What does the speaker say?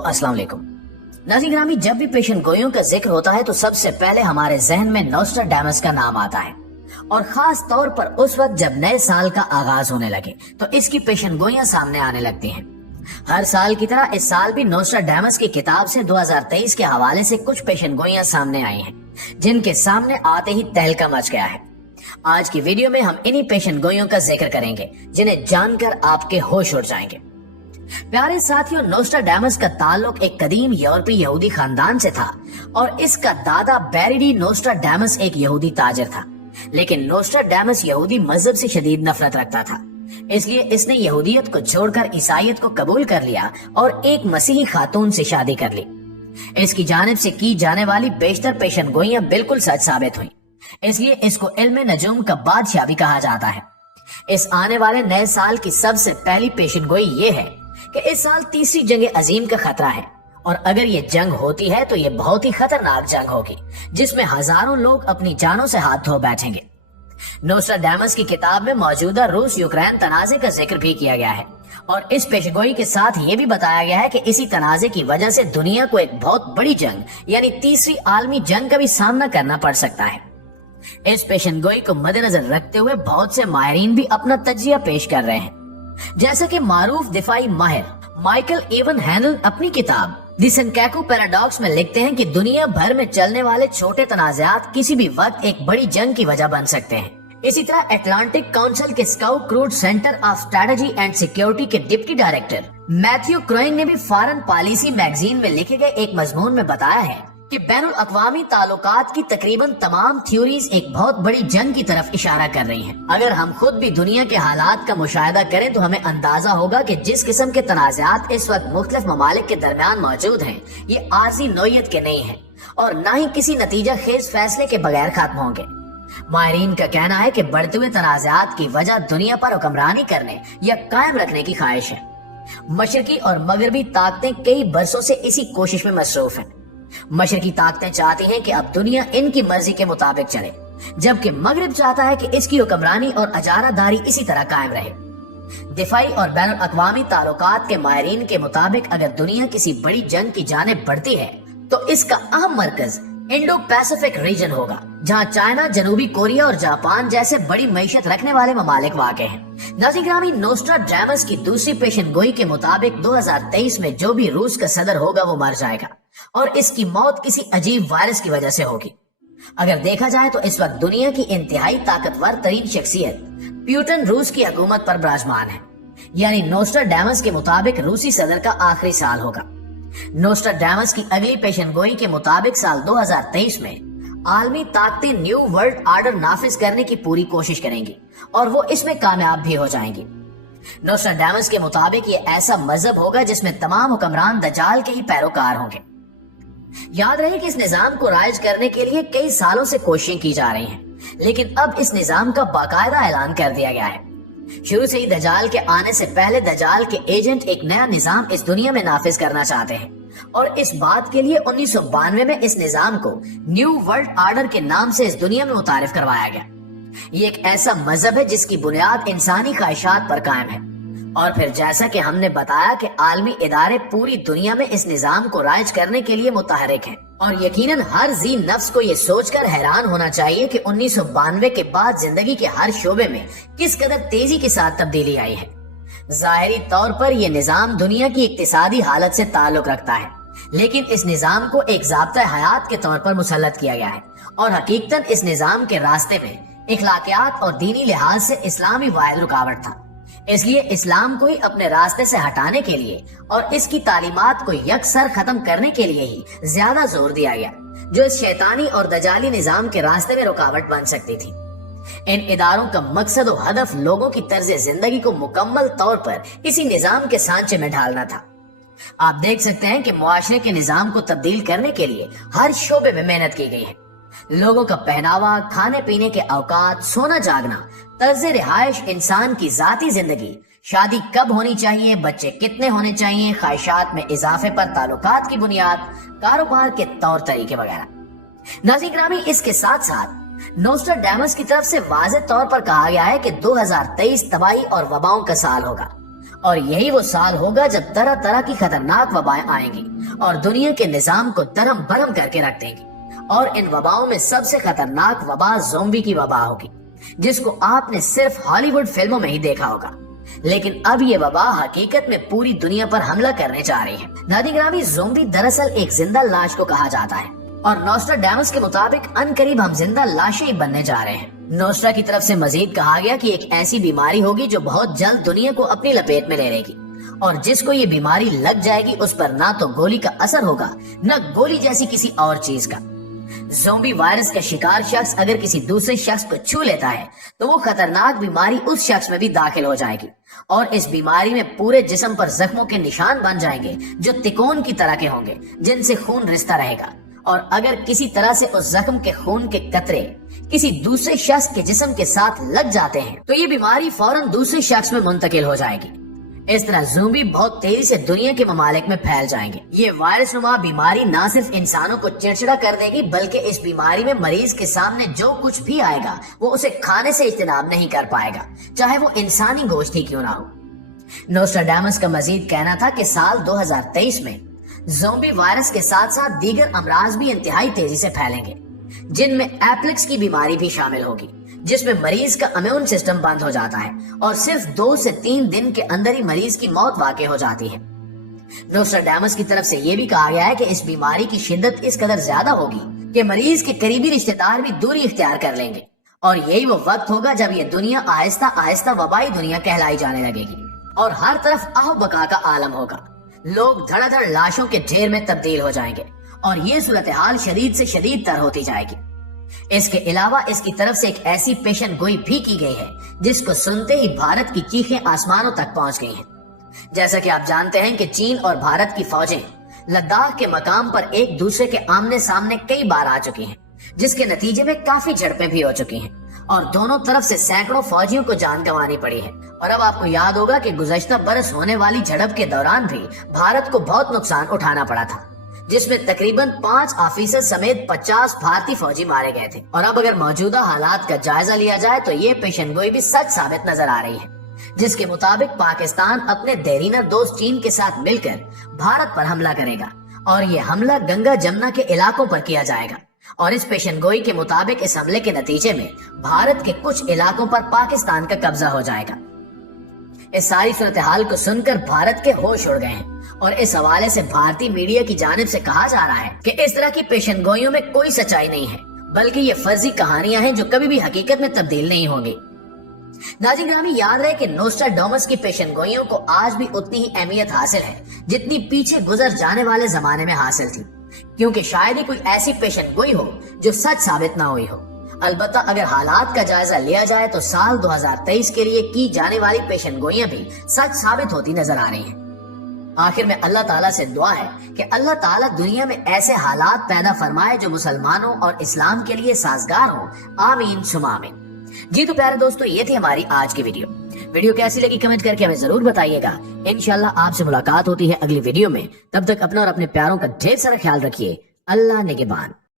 अस्सलाम वालेकुम। नाज़रीन ग्रामी, जब भी पेशन गोइयों का जिक्र होता है तो सबसे पहले हमारे जहन में नोस्ट्राडामस का नाम आता है, और खास तौर पर उस वक्त जब नए साल का आगाज होने लगे तो इसकी पेशन गोइयां सामने आने लगती हैं। हर साल की तरह इस साल भी नोस्ट्राडामस की किताब से 2023 के हवाले से कुछ पेशन गोइयां सामने आई हैं, जिनके सामने आते ही तहलका मच गया है। आज की वीडियो में हम इन्हीं पेशन गोइयों का जिक्र करेंगे जिन्हें जानकर आपके होश उड़ जाएंगे। प्यारे साथियों, नोस्ट्राडामस का ताल्लुक एक कदीम यूरोपीय यहूदी खानदान से था और इसका दादा बैरिडी नोस्ट्राडामस एक यहूदी ताजिर था। लेकिन नोस्ट्राडामस यहूदी मजहब से शदीद नफरत रखता था, इसलिए इसने यहूदियत को छोड़कर ईसाईयत को कबूल कर लिया और एक मसीही खातून से शादी कर ली। इसकी जानिब से की जाने वाली बेशतर पेशन गोइयां बिल्कुल सच साबित हुई, इसलिए इसको इल्म नजूम का बादशाह भी कहा जाता है। इस आने वाले नए साल की सबसे पहली पेशन गोई ये है कि इस साल तीसरी जंग अजीम का खतरा है, और अगर ये जंग होती है तो ये बहुत ही खतरनाक जंग होगी जिसमें हजारों लोग अपनी जानों से हाथ धो बैठेंगे। नोस्ट्राडामस की किताब में मौजूदा रूस यूक्रेन तनाजे का जिक्र भी किया गया है, और इस पेशगोई के साथ ये भी बताया गया है कि इसी तनाजे की वजह से दुनिया को एक बहुत बड़ी जंग यानी तीसरी आलमी जंग का भी सामना करना पड़ सकता है। इस पेशनगोई को मद्देनजर रखते हुए बहुत से माहिरीन भी अपना तज्जिया पेश कर रहे हैं, जैसा कि मारूफ दिफाई माहिर माइकल एवन हैनल अपनी किताब द संकैकू पैराडॉक्स में लिखते हैं कि दुनिया भर में चलने वाले छोटे तनाज़ात किसी भी वक्त एक बड़ी जंग की वजह बन सकते हैं। इसी तरह अटलांटिक काउंसिल के Scowcroft Center of Strategy and Security के डिप्टी डायरेक्टर मैथ्यू क्रोइंग ने भी फॉरेन पॉलिसी मैगजीन में लिखे गए एक मजमून में बताया है कि बैनुल अक़वामी ताल्लुकात की तकरीबन तमाम थ्योरीज एक बहुत बड़ी जंग की तरफ इशारा कर रही हैं। अगर हम खुद भी दुनिया के हालात का मुशाहिदा करें तो हमें अंदाजा होगा कि जिस किस्म के तनाज़ात इस वक्त मुख्तलिफ ममालिक के दरमियान मौजूद हैं, ये आर्जी नोयत के नहीं हैं और न ही किसी नतीजा खेज फैसले के बगैर खत्म होंगे। माहिरीन का कहना है कि बढ़ते हुए तनाज़ात की वजह दुनिया पर हुक्मरानी करने या कायम रखने की ख्वाहिश है। मशरकी और मगरबी ताकतें कई बरसों से इसी कोशिश में मसरूफ हैं। मशरकी ताकतें चाहती हैं कि अब दुनिया इनकी मर्जी के मुताबिक चले, जबकि मगरिब चाहता है कि इसकी हुक्मरानी और अजारादारी इसी तरह कायम रहे। दिफाई और बैनुल अक़वामी ताल्लुकात के माहिरीन के मुताबिक अगर दुनिया किसी बड़ी जंग की जानिब बढ़ती है तो इसका अहम मरकज इंडो पैसिफिक रीजन होगा, जहां चाइना, जनूबी कोरिया और जापान जैसे बड़ी मईशत रखने वाले ममालिक वाक़े हैं। नाज़रीन ग्रामी, नोस्ट्राडामस की दूसरी पेशनगोई के मुताबिक 2023 में जो भी रूस का सदर होगा वो मर जाएगा, और इसकी मौत किसी अजीब वायरस की वजह से होगी। अगर देखा जाए तो इस वक्त दुनिया की इंतहाई ताकतवर तरीन शख्सियत प्यूटन रूस की हुकूमत पर विराजमान है, यानी नोस्ट्राडामस के मुताबिक रूसी सदर का आखिरी साल होगा। नोस्ट्राडामस की अगली पेशनगोई के मुताबिक साल 2023 में आलमी ताकतें न्यू वर्ल्ड ऑर्डर नाफिज करने की पूरी कोशिश करेंगी और वो इसमें कामयाब भी हो जाएंगी। नोस्ट्राडामस के मुताबिक ये ऐसा मजहब होगा जिसमें तमाम हुक्मरान दजाल के ही पैरोकार होंगे। याद रहे कि इस निजाम को राइज करने के लिए कई सालों से कोशिशें की जा रही हैं, लेकिन अब इस निजाम का बाकायदा ऐलान कर दिया गया है। शुरू से ही दजाल के आने से पहले दजाल के एजेंट एक नया निजाम इस दुनिया में नाफिज करना चाहते हैं, और इस बात के लिए 1992 में इस निजाम को न्यू वर्ल्ड ऑर्डर के नाम से इस दुनिया में मुतारिफ करवाया गया। ये एक ऐसा मजहब है जिसकी बुनियाद इंसानी ख्वाहिशात पर कायम है, और फिर जैसा कि हमने बताया कि आलमी इदारे पूरी दुनिया में इस निजाम को राइज करने के लिए मुतहरिक हैं, और यकीनन हर जी नफ्स को ये सोचकर हैरान होना चाहिए कि 1992 के बाद जिंदगी के हर शोबे में किस कदर तेजी के साथ तब्दीली आई है। जाहिरी तौर पर यह निजाम दुनिया की इक्तिसादी हालत से ताल्लुक रखता है, लेकिन इस निजाम को एक ज़ाब्ता हयात के तौर पर मुसल्लत किया गया है, और हकीकतन इस निजाम के रास्ते में इखलाकियात और दीनी लिहाज से इस्लामी वाहिद रुकावट था। इसलिए इस्लाम को ही अपने रास्ते से हटाने के लिए और इसकी तालीमात को यकसर खत्म करने के लिए ही ज्यादा जोर दिया गया, जो इस शैतानी और दजाली निजाम के रास्ते में रुकावट बन सकती थी। इन इदारों का मकसद और हदफ लोगों की तर्ज जिंदगी को मुकम्मल तौर पर इसी निजाम के सांचे में ढालना था। आप देख सकते हैं कि मुआशरे के निजाम को तब्दील करने के लिए हर शोबे में मेहनत की गई है। लोगों का पहनावा, खाने पीने के औकात, सोना जागना, तर्ज रिहाइश, इंसान की जाती जिंदगी, शादी कब होनी चाहिए, बच्चे कितने होने चाहिए, ख्वाहिशात में इजाफे पर ताल्लुकात की बुनियाद, कारोबार के तौर तरीके वगैरह। नाज़रीन ग्रामी, इसके साथ साथ नोस्ट्राडामस की तरफ से वाज़ेह तौर पर कहा गया है कि 2023 तबाही और वबाओं का साल होगा, اور یہی وہ سال ہوگا جب طرح طرح کی خطرناک وبائیں آئیں گی اور دنیا کے نظام کو درہم برہم کر کے رکھ دیں گی۔ اور ان وباؤں میں سب سے خطرناک وبا زومبی کی وبا ہوگی، جس کو آپ نے صرف ہالی ووڈ فلموں میں ہی دیکھا ہوگا، لیکن اب یہ وبا حقیقت میں پوری دنیا پر حملہ کرنے جا رہی ہے۔ ناظرین گرامی، زومبی دراصل ایک زندہ لاش کو کہا جاتا ہے، اور نوسٹراڈامس کے مطابق ان قریب ہم زندہ لاشیں ہی بننے جا رہے ہیں۔ نوسٹرا کی طرف سے مزید کہا گیا کہ ایک ایسی بیماری ہوگی جو بہت جلد دنیا کو اپنی لپیٹ میں لے لے گی، اور جس کو یہ بیماری لگ جائے گی اس پر نہ تو گولی کا اثر ہوگا نہ گولی جیسی کسی اور چیز کا۔ زومبی وائرس کا شکار شخص اگر کسی دوسرے شخص کو چھو لیتا ہے تو وہ خطرناک بیماری اس شخص میں بھی داخل ہو جائے گی، اور اس بیماری میں پورے جسم پر زخموں کے نشان بن جائیں گے جو تکون کی طرح کے ہوں گے، جن سے خون رستا رہے گا، اور اگر کسی طرح سے اس زخم کے خون کے قطرے کسی دوسرے شخص کے جسم کے ساتھ لگ جاتے ہیں تو یہ بیماری فوراً دوسرے شخص میں منتقل ہو جائے گی۔ اس طرح زومبی بہت تیزی سے دنیا کے ممالک میں پھیل جائیں گے۔ یہ وائرس نما بیماری نہ صرف انسانوں کو چڑچڑا کر دے گی، بلکہ اس بیماری میں مریض کے سامنے جو کچھ بھی آئے گا وہ اسے کھانے سے اجتناب نہیں کر پائے گا، چاہے وہ انسانی گوشت ہی کیوں نہ ہو۔ نوسٹراڈامس کا مزید کہنا تھا کہ سال 2023 میں زومبی وائرس کے ساتھ ساتھ دیگر امراض بھی انتہائی تیزی سے پھیلیں گے، جن میں ایپلکس کی بیماری بھی شامل ہوگی، جس میں مریض کا امیون سسٹم بند ہو جاتا ہے اور صرف 2 سے 3 دن کے اندر ہی مریض کی موت واقع ہو جاتی ہے۔ نوسٹراڈامس کی طرف سے یہ بھی کہا گیا ہے کہ اس بیماری کی شدت اس قدر زیادہ ہوگی کہ مریض کے قریبی رشتہ دار بھی دوری اختیار کر لیں گے، اور یہی وہ وقت ہوگا جب یہ دنیا آہستہ آہستہ وبائی دنیا کہلائی جانے لگے گی، اور ہر طرف آہ بقا کا عالم ہوگا۔ لوگ دھڑا دھڑ لاشوں کے ڈھیر میں تبدیل ہو جائیں گے، اور یہ صورتحال شدید سے شدید تر ہوتی جائے گی۔ اس کے علاوہ اس کی طرف سے ایک ایسی پیشن گوئی بھی کی گئی ہے جس کو سنتے ہی بھارت کی چیخیں آسمانوں تک پہنچ گئی ہیں۔ جیسا کہ آپ جانتے ہیں کہ چین اور بھارت کی فوجیں لداخ کے مقام پر ایک دوسرے کے آمنے سامنے کئی بار آ چکی ہیں، جس کے نتیجے میں کافی جھڑپیں بھی ہو چکی ہیں، اور دونوں طرف سے سینکڑوں فوجیوں کو جان گنوانی پڑی ہے۔ اور اب آپ کو یاد ہوگا کہ گزشتہ برس ہونے والی جھڑپ کے دوران بھی بھارت کو بہت نقصان اٹھانا پڑا تھا، جس میں تقریباً 5 آفیسر سمیت 50 بھارتی فوجی مارے گئے تھے۔ اور اب اگر موجودہ حالات کا جائزہ لیا جائے تو یہ پیشن گوئی بھی سچ ثابت نظر آ رہی ہے، جس کے مطابق پاکستان اپنے دیرینہ دوست چین کے ساتھ مل کر بھارت پر حملہ کرے گا، اور یہ حملہ گنگا جمنا کے علاقوں پر کیا جائے گا۔ اور اس پیشن گوئی کے مطابق اس حملے کے نتیجے میں بھارت کے کچھ علاقوں پر پاکستان کا قبضہ ہو جائے گا۔ اس ساری صورتحال کو سن کر بھارت کے ہوش اڑ گئے ہیں، اور اس حوالے سے بھارتی میڈیا کی جانب سے کہا جا رہا ہے کہ اس طرح کی پیشن گوئیوں میں کوئی سچائی نہیں ہے، بلکہ یہ فرضی کہانیاں ہیں جو کبھی بھی حقیقت میں تبدیل نہیں ہوں گی۔ ناظرین گرامی، یاد رہے کہ نوسٹراڈامس کی پیشن گوئیوں کو آج بھی اتنی ہی اہمیت حاصل ہے جتنی پیچھے گزر جانے والے زمانے میں حاصل تھی، کیونکہ شاید ہی کوئی ایسی پیشن گوئی ہو جو سچ ثابت نہ ہوئی ہو۔ البتہ اگر حالات کا جائزہ لیا جائے تو سال 2023 کے لیے کی جانے والی پیشن گوئیاں بھی سچ ثابت ہوتی نظر آ رہی ہیں۔ آخر میں اللہ تعالیٰ سے دعا ہے کہ اللہ تعالیٰ دنیا میں ایسے حالات پیدا فرمائے جو مسلمانوں اور اسلام کے لیے سازگار ہوں، آمین ثم آمین۔ جی تو پیارے دوستو، یہ تھی ہماری آج کی ویڈیو کیسی لگی کمنٹ کر کے ہمیں ضرور بتائیے گا۔ انشاءاللہ آپ سے ملاقات ہوتی ہے اگلی ویڈیو میں، تب تک اپنا اور اپنے پیاروں کا ڈھیر سارا خیال رکھیے۔ اللہ نگہبان۔